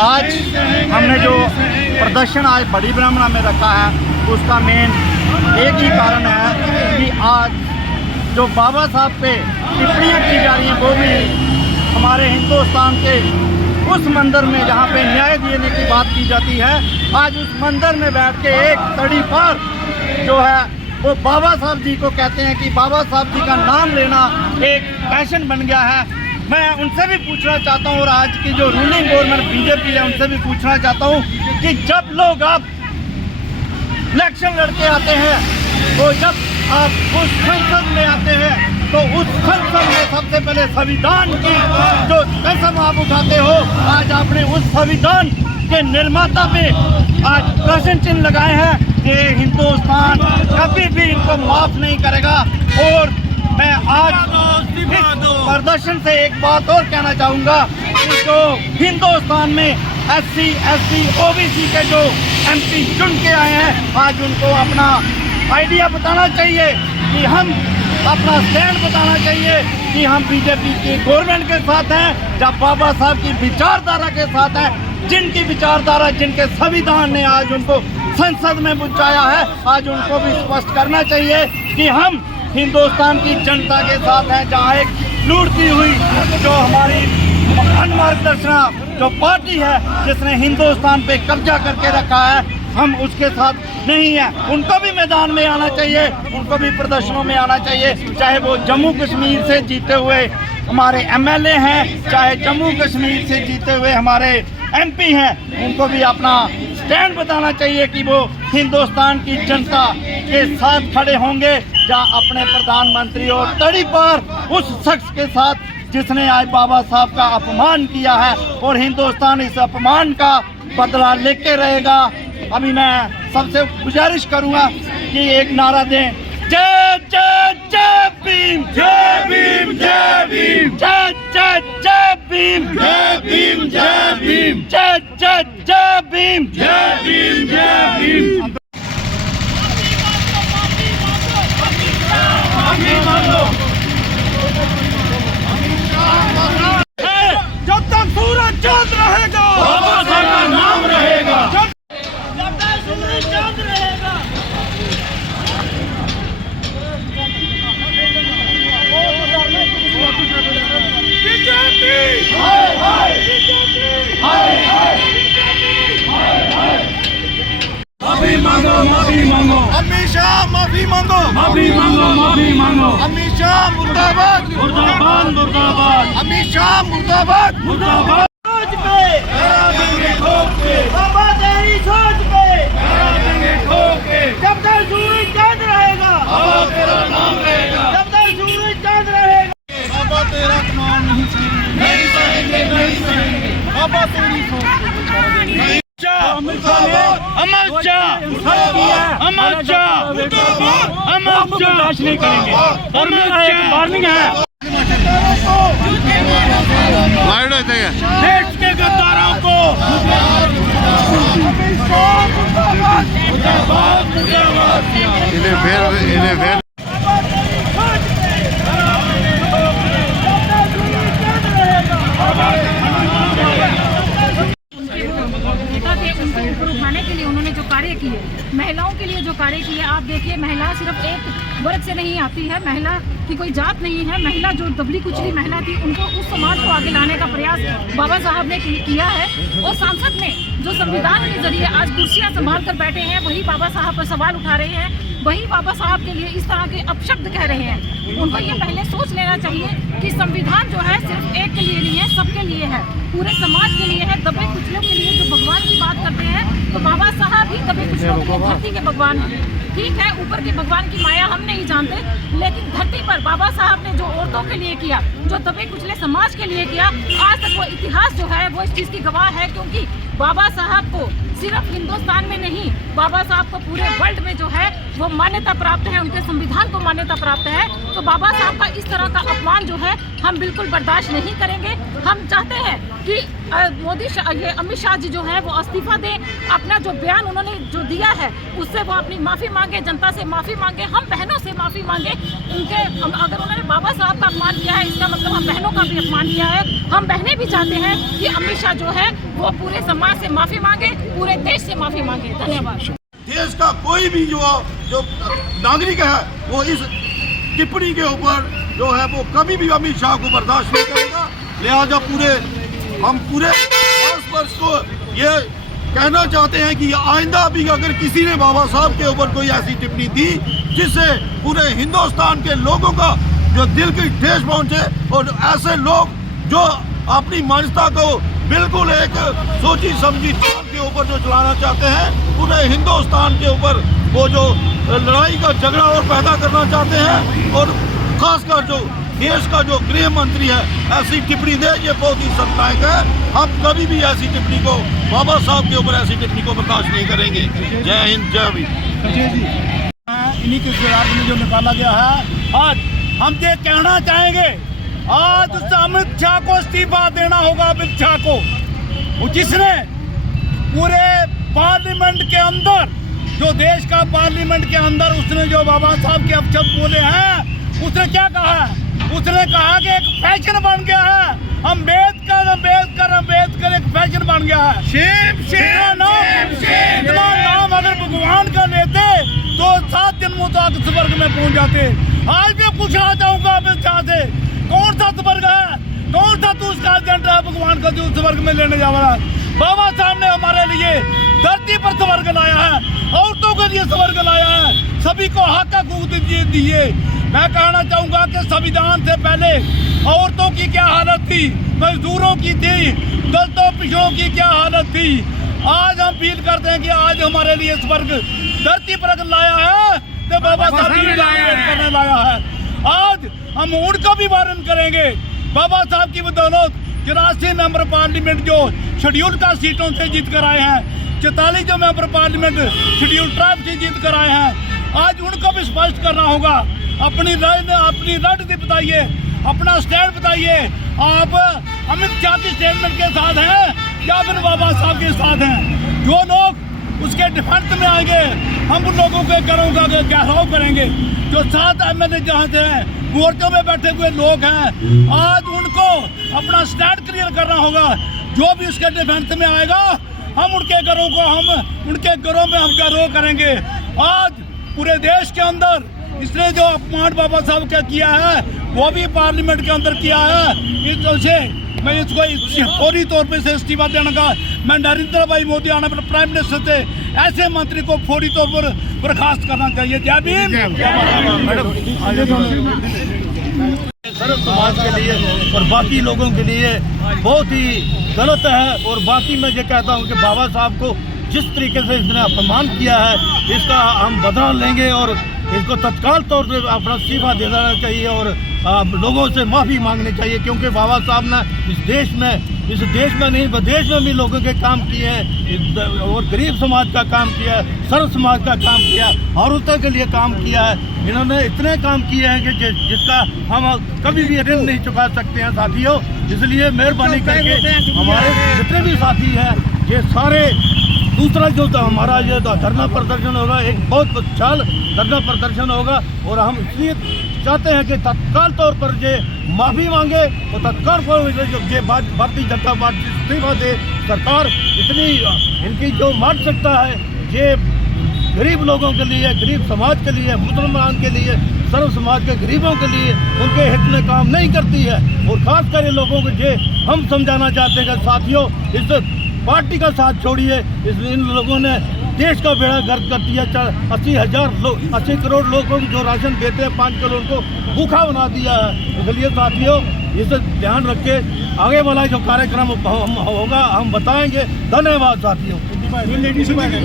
आज हमने जो प्रदर्शन आज बड़ी ब्राह्मणा में रखा है उसका मेन एक ही कारण है कि आज जो बाबा साहब पे टिप्पणियाँ की जा रही हैं वो भी हमारे हिंदुस्तान के उस मंदिर में जहाँ पे न्याय देने की बात की जाती है, आज उस मंदिर में बैठ के एक तड़ी पर जो है वो बाबा साहब जी को कहते हैं कि बाबा साहब जी का नाम लेना एक पैशन बन गया है। मैं उनसे भी पूछना चाहता हूँ और आज की जो रूलिंग गवर्नमेंट बीजेपी है उनसे भी पूछना चाहता हूँ कि जब लोग आप इलेक्शन लड़के आते हैं तो जब आप उस संसद में आते हैं तो उस संसद में सबसे पहले संविधान की जो कसम आप उठाते हो, आज आपने उस संविधान के निर्माता पे आज प्रश्न चिन्ह लगाए हैं कि हिंदुस्तान कभी भी इनको माफ नहीं करेगा। और मैं आज इस प्रदर्शन से एक बात और कहना चाहूँगा कि जो हिंदुस्तान में SC, ST, OBC के जो MP चुन के आए हैं, आज उनको अपना आइडिया बताना चाहिए कि हम अपना स्टैंड बताना चाहिए कि हम बीजेपी की गवर्नमेंट के साथ हैं, जब बाबा साहब की विचारधारा के साथ हैं, जिनकी विचारधारा, जिनके संविधान ने आज उनको संसद में पहुंचाया है। आज उनको भी स्पष्ट करना चाहिए कि हम हिंदुस्तान की जनता के साथ हैं, जहाँ एक लूटती हुई जो हमारी अनमार्गदर्शना जो पार्टी है जिसने हिंदुस्तान पे कब्जा करके रखा है, हम उसके साथ नहीं है। उनको भी मैदान में आना चाहिए, उनको भी प्रदर्शनों में आना चाहिए, चाहे वो जम्मू कश्मीर से जीते हुए हमारे MLA हैं, चाहे जम्मू कश्मीर से जीते हुए हमारे MP हैं, उनको भी अपना स्टैंड बताना चाहिए कि वो हिंदुस्तान की जनता के साथ खड़े होंगे, जहाँ अपने प्रधानमंत्री और तड़ी पर उस शख्स के साथ जिसने आज बाबा साहब का अपमान किया है, और हिंदुस्तान इस अपमान का बदला लेके रहेगा। अभी मैं सबसे गुजारिश करूंगा कि एक नारा दें, जय जय जय भीम, जय भीम, जय भीम, जय जय जय भीम, जय भीम, जय भीम, जय जय जय भीम, जय भीम, जय भीम। जब तक सूरज चांद रहेगा बाबा साहब का नाम रहेगा, जब तक सूरज चांद रहेगा। बीजेपी हाय हाय, बीजेपी हाय हाय, माफी मांगो, माफी मांगो, अमित शाह माफी मांगो, माफी मांगो, माफी मांगो, अमित शाह मुर्दाबाद, मुर्दाबाद, मुर्दाबाद, अमित शाह मुर्दाबाद, मुर्दाबाद। सोच पे देंगे ठोक के, बाबा तेरी सोच पे देंगे ठोक के, जब तक सूरज चांद रहेगा बाबा तेरा नाम रहेगा, जब तक सूरज चांद रहेगा बाबा तेरा नाम नहीं सहेंगे, नहीं सहेंगे, नहीं सहेंगे, बाबा तेरी सोच पे। अमित शाह, अमित शाह, अमित शाह बर्दाश्त नहीं करेंगे, और मेरा एक वार्निंग है देश के गद्दारों को, इन्हें फिर उठाने के लिए उन्होंने जो कार्य किए, महिलाओं के लिए जो कार्य किए, आप देखिए महिला सिर्फ एक वर्ग से नहीं आती है, महिला की कोई जात नहीं है, महिला जो दबली कुचली महिला थी उनको उस समाज को आगे लाने का प्रयास बाबा साहब ने किया है। और सांसद में जो संविधान के जरिए आज कुर्सियां संभाल कर बैठे हैं, वही बाबा साहब पर सवाल उठा रहे हैं, वही बाबा साहब के लिए इस तरह के अपशब्द कह रहे हैं। उनको ये पहले सोच लेना चाहिए कि संविधान जो है सिर्फ एक के लिए नहीं है, सबके लिए है, पूरे समाज के लिए है, दबे कुचलों के लिए। जो भगवान की बात करते हैं तो बाबा साहब ही दबे कुचलों के धरती के भगवान हैं। ठीक है, ऊपर के भगवान की माया हम नहीं जानते, लेकिन धरती पर बाबा साहब ने जो औरतों के लिए किया, जो दबे कुचले समाज के लिए किया, आज तक वो इतिहास जो है वो इस चीज़ की गवाह है। क्योंकि बाबा साहब को सिर्फ हिंदुस्तान में नहीं, बाबा साहब को पूरे वर्ल्ड में जो है वो मान्यता प्राप्त है, उनके संविधान को मान्यता प्राप्त है। तो बाबा साहब का इस तरह का अपमान जो है हम बिल्कुल बर्दाश्त नहीं करेंगे। हम चाहते हैं कि ये अमित शाह जी जो है वो इस्तीफा दें, अपना जो बयान उन्होंने जो दिया है उससे वो अपनी माफ़ी मांगे, जनता से माफ़ी मांगे, हम बहनों से माफ़ी मांगे। उनके अगर उन्होंने बाबा साहब का अपमान किया है, इसका मतलब हम बहनों का भी अपमान किया है। हम बहनें भी चाहते हैं कि अमित शाह जो है वो पूरे समाज से माफी मांगे, पूरे देश से माफी मांगे। धन्यवाद। देश का कोई भी जो नागरिक है वो इस टिप्पणी के ऊपर जो है वो कभी भी अमित शाह को बर्दाश्त नहीं करेगा। लिहाजा हम पूरे वर्ष को ये कहना चाहते हैं कि आइंदा भी अगर किसी ने बाबा साहब के ऊपर कोई ऐसी टिप्पणी दी जिससे पूरे हिंदुस्तान के लोगों का जो दिल की ठेस पहुंचे, और ऐसे लोग जो अपनी मान्यता को बिल्कुल एक सोची समझी चाल के ऊपर जो चलाना चाहते हैं, पूरे हिंदुस्तान के ऊपर वो जो लड़ाई का झगड़ा और पैदा करना चाहते हैं, और खासकर जो देश का जो गृह मंत्री है ऐसी टिप्पणी दे, ये बहुत ही शर्मनाक है। हम कभी भी ऐसी टिप्पणी को, बाबा साहब के ऊपर ऐसी टिप्पणी को बर्दाश्त नहीं करेंगे। जय हिंद, जय भीम। इन्हीं के सिराज में जो निकाला गया है, आज हम ये कहना चाहेंगे, आज उस अमित शाह को इस्तीफा देना होगा। अमित शाह को, जिसने पूरे पार्लियामेंट के अंदर, जो देश का पार्लियामेंट के अंदर उसने जो बाबा साहब के अपशब्द बोले हैं, उसने क्या कहा है? उसने कहा कि एक फैशन बन गया है, अम्बेडकर अम्बेडकर अम्बेडकर एक फैशन बन गया है। इतना नाम अगर भगवान का लेते तो 7 दिन में तो स्वर्ग में पहुंच जाते। आज भी पूछना चाहूंगा अमित शाह से, कौन सा स्वर्ग है, कौन सा तू उसका एजेंडा है भगवान का जो स्वर्ग में लेने जा रहा है? बाबा साहब ने हमारे लिए धरती पर स्वर्ग लाया है, औरतों के लिए स्वर्ग लाया है, सभी को हक दिए। मैं कहना चाहूंगा कि संविधान से पहले औरतों की क्या हालत थी, मजदूरों की थी, दलितों पिछड़ों की क्या हालत थी। आज हम फील करते हैं कि आज हमारे लिए स्वर्ग धरती पर लाया है, तो बाबा साहब ने लाया है। आज हम उनका भी वारण करेंगे। बाबा साहब की बदौलत 84 मेंबर पार्लियामेंट जो शेड्यूल का सीटों से जीत कर आए हैं, 44 जो मेंबर पार्लियामेंट शेड्यूल ट्राइब से जीत कर आए हैं, आज उनको भी स्पष्ट करना होगा। अपनी रणनीति बताइए, अपना स्टैंड बताइए। आप अमित शाह की स्टेटमेंट के साथ हैं या फिर बाबा साहब के साथ हैं? जो लोग उसके डिफेंस में आएंगे, हम उन लोगों के घरों का घेराव करेंगे। जो 7 MLA जहाँ से हैं, मोर्चों में बैठे हुए लोग हैं, आज उनको अपना स्टैंड क्लियर करना होगा। जो भी उसके डिफेंस में आएगा, हम उनके घरों में हम घेराव करेंगे। आज पूरे देश के अंदर इसने जो अपमान बाबा साहब का किया है, वो भी पार्लियामेंट के अंदर किया है। इससे मैं इसको फौरी तौर पे से इस्तीफा देने का, मैं नरेंद्र भाई मोदी आने पर प्राइम मिनिस्टर से ऐसे मंत्री को फौरी तौर पर बर्खास्त करना चाहिए। जय भीम। सर्व समाज के लिए और बाकी लोगों के लिए बहुत ही गलत है। और बाकी मैं ये कहता हूँ कि बाबा साहब को जिस तरीके से इसने अपमान किया है, इसका हम बदला लेंगे और इसको तत्काल तौर पे अपना इस्तीफा दे देना चाहिए और लोगों से माफ़ी मांगनी चाहिए। क्योंकि बाबा साहब ने इस देश में नहीं विदेश में भी लोगों के काम किए हैं, और गरीब समाज का काम किया है, सर्व समाज का काम किया है, औरतों के लिए काम किया है। इन्होंने इतने काम किए हैं कि जिसका हम कभी भी ऋण नहीं चुका सकते हैं साथियों। इसलिए मेहरबानी करके हमारे जितने भी साथी हैं, ये सारे, दूसरा जो हमारा ये धरना प्रदर्शन होगा, एक बहुत विशाल धरना प्रदर्शन होगा, और हम इसलिए चाहते हैं कि तत्काल तौर पर ये माफ़ी मांगे और तत्काल ये भारतीय जनता पार्टी इस्तीफा दे। सरकार इतनी इनकी जो मानसिकता है, ये गरीब लोगों के लिए, गरीब समाज के लिए, मुसलमान के लिए, सर्व समाज के गरीबों के लिए उनके हित में काम नहीं करती है। और खासकर ये लोगों को ये हम समझाना चाहते हैं कि साथियों, इस पार्टी का साथ छोड़िए। इन लोगों ने देश का बेड़ा गर्क कर दिया। 80 करोड़ लोगों को जो राशन देते हैं, 5 करोड़ को भूखा बना दिया है। इसलिए साथियों, इसे ध्यान रखे, आगे वाला जो कार्यक्रम होगा हम बताएंगे। धन्यवाद साथियों।